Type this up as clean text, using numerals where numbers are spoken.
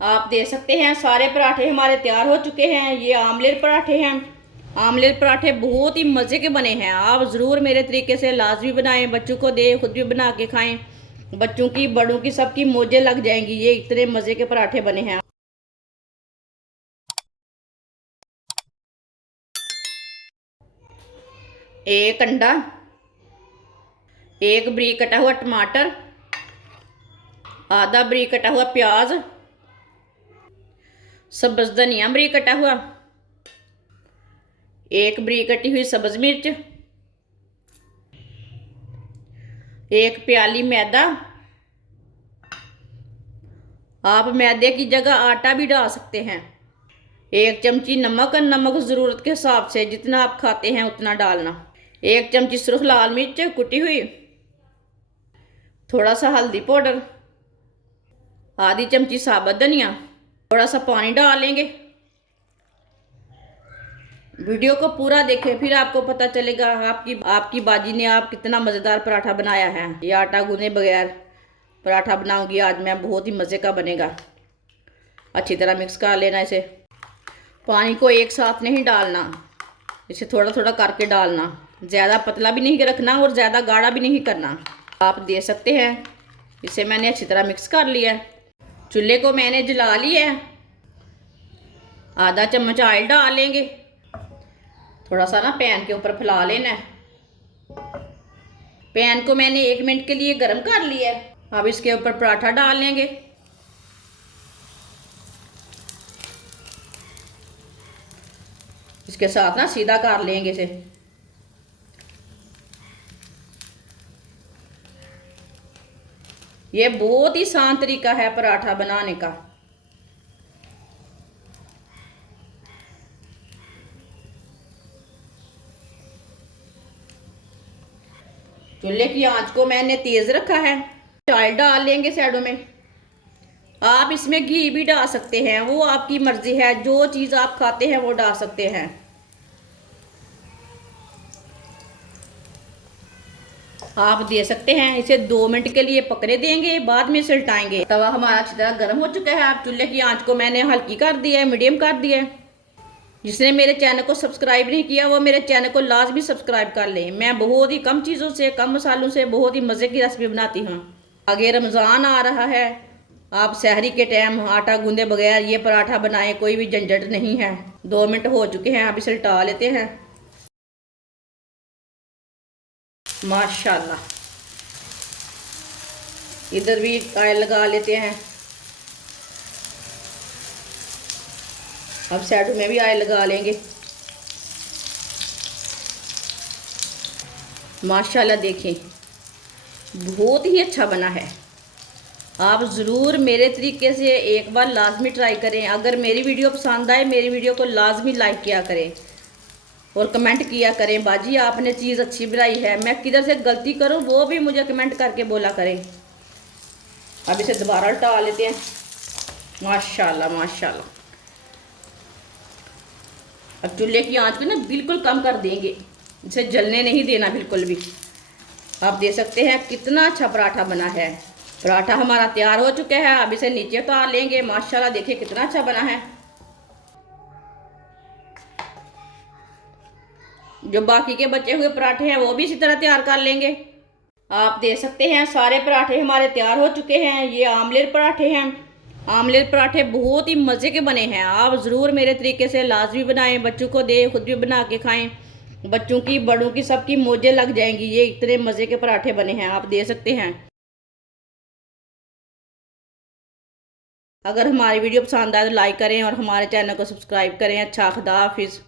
आप देख सकते हैं सारे पराठे हमारे तैयार हो चुके हैं। ये आमलेट पराठे हैं। आमलेट पराठे बहुत ही मज़े के बने हैं। आप ज़रूर मेरे तरीके से लाजमी बनाएं, बच्चों को दें, खुद भी बना के खाएं। बच्चों की, बड़ों की, सबकी मौजें लग जाएंगी। ये इतने मज़े के पराठे बने हैं। एक अंडा, एक बरीक कटा हुआ टमाटर, आधा बरीक कटा हुआ प्याज, सब्ज धनिया बरीक कटा हुआ, एक बरीक कटी हुई सब्ज मिर्च, एक प्याली मैदा। आप मैदे की जगह आटा भी डाल सकते हैं। एक चमची नमक, नमक ज़रूरत के हिसाब से जितना आप खाते हैं उतना डालना। एक चमची सुरख लाल मिर्च कुटी हुई, थोड़ा सा हल्दी पाउडर, आधी चमची साबुत धनिया, थोड़ा सा पानी डालेंगे। वीडियो को पूरा देखें, फिर आपको पता चलेगा आपकी आपकी बाजी ने आप कितना मज़ेदार पराठा बनाया है। ये आटा गूंदे बगैर पराठा बनाऊंगी आज मैं, बहुत ही मज़े का बनेगा। अच्छी तरह मिक्स कर लेना इसे। पानी को एक साथ नहीं डालना, इसे थोड़ा थोड़ा करके डालना। ज़्यादा पतला भी नहीं रखना और ज़्यादा गाढ़ा भी नहीं करना। आप दे सकते हैं। इसे मैंने अच्छी तरह मिक्स कर लिया है। चूल्हे को मैंने जला लिया है। आधा चम्मच ऑयल डाल लेंगे। थोड़ा सा ना पैन के ऊपर फैला लेना है। पैन को मैंने 1 मिनट के लिए गर्म कर लिया है। अब इसके ऊपर पराठा डाल लेंगे। इसके साथ ना सीधा कर लेंगे इसे। ये बहुत ही आसान तरीका है पराठा बनाने का। चूल्हे की आंच को मैंने तेज रखा है। ऑयल डाल लेंगे साइडों में। आप इसमें घी भी डाल सकते हैं, वो आपकी मर्जी है। जो चीज़ आप खाते हैं वो डाल सकते हैं। आप दे सकते हैं। इसे 2 मिनट के लिए पकने देंगे, बाद में इसे उल्टाएंगे। तवा हमारा अच्छी तरह गर्म हो चुका है। आप चूल्हे की आंच को मैंने हल्की कर दिया है, मीडियम कर दिया है। जिसने मेरे चैनल को सब्सक्राइब नहीं किया वो मेरे चैनल को लाजमी सब्सक्राइब कर लें। मैं बहुत ही कम चीज़ों से, कम मसालों से बहुत ही मज़े की रेसिपी बनाती हूँ। आगे रमज़ान आ रहा है। आप सहरी के टाइम आटा गूंदे बगैर ये पराठा बनाएं, कोई भी झंझट नहीं है। 2 मिनट हो चुके हैं, अब इसे उल्टा लेते हैं। माशाल्लाह। इधर भी ऑयल लगा लेते हैं। अब साइड में भी ऑयल लगा लेंगे। माशाल्लाह देखें, बहुत ही अच्छा बना है। आप ज़रूर मेरे तरीके से एक बार लाजमी ट्राई करें। अगर मेरी वीडियो पसंद आए, मेरी वीडियो को लाजमी लाइक किया करें और कमेंट किया करें, बाजी आपने चीज़ अच्छी बनाई है। मैं किधर से गलती करूं वो भी मुझे कमेंट करके बोला करें। अब इसे दोबारा उल्टा लेते हैं। माशाल्लाह माशाल्लाह। अब चूल्हे की आंच को ना बिल्कुल कम कर देंगे, इसे जलने नहीं देना बिल्कुल भी। आप देख सकते हैं कितना अच्छा पराठा बना है। पराठा हमारा तैयार हो चुका है। अब इसे नीचे उतार लेंगे। माशाल्लाह देखिए कितना अच्छा बना है। जो बाकी के बचे हुए पराठे हैं वो भी इसी तरह तैयार कर लेंगे। आप देख सकते हैं सारे पराठे हमारे तैयार हो चुके हैं। ये आमलेट पराठे हैं। आमलेट पराठे बहुत ही मज़े के बने हैं। आप ज़रूर मेरे तरीके से लाजमी बनाएं, बच्चों को दें, खुद भी बना के खाएं। बच्चों की, बड़ों की, सबकी मौजें लग जाएंगी। ये इतने मज़े के पराठे बने हैं, आप दे सकते हैं। अगर हमारी वीडियो पसंद आए तो लाइक करें और हमारे चैनल को सब्सक्राइब करें। अच्छा, खुदा हाफिज़।